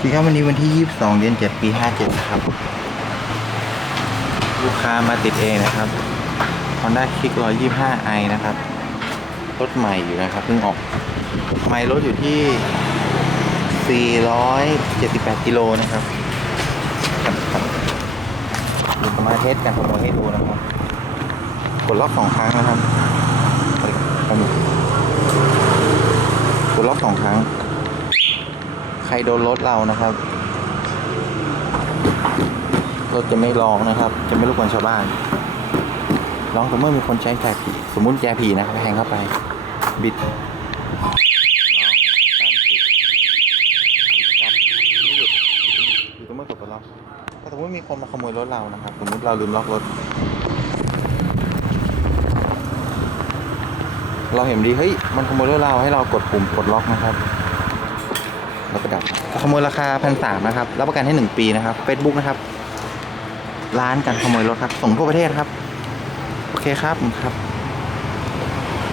สิครับวันนี้วันที่ 22 เดือน 7 ปี 57 ครับ ลูกค้ามาติดเองนะครับ Honda Kick 125i นะครับ รถใหม่อยู่นะครับเพิ่งออกใหม่รถอยู่ที่ 478 กิโลนะครับดี๋ยวจะมาเทสกันขโมยให้ดูนะครับ กดล็อกสองครั้งนะครับกดล็อกสองครั้ง ใครโดนรถเรานะครับ รถจะไม่ร้องนะครับ จะไม่รบกวนชาวบ้าน ร้องแต่เมื่อมีคนใช้แจผีสมมุติแจผีนะแทงเข้าไป บิดร้องตามติดบิดกลับไม่หยุดอยู่ตรงเมื่อกดล็อกถ้าสมมติมีคนมาขโมยรถเรานะครับ สมมติเราลืมล็อกรถ เราเห็นดี เฮ้ย มันขโมยรถเราให้เรากดปุ่มกดล็อกนะครับ แล้วก็ดับขโมยราคาพันสามนะครับรับประกันให้หนึ่งปีนะครับ Facebook นะครับร้านการขโมยรถครับส่งทั่วประเทศครับ โอเคครับครับ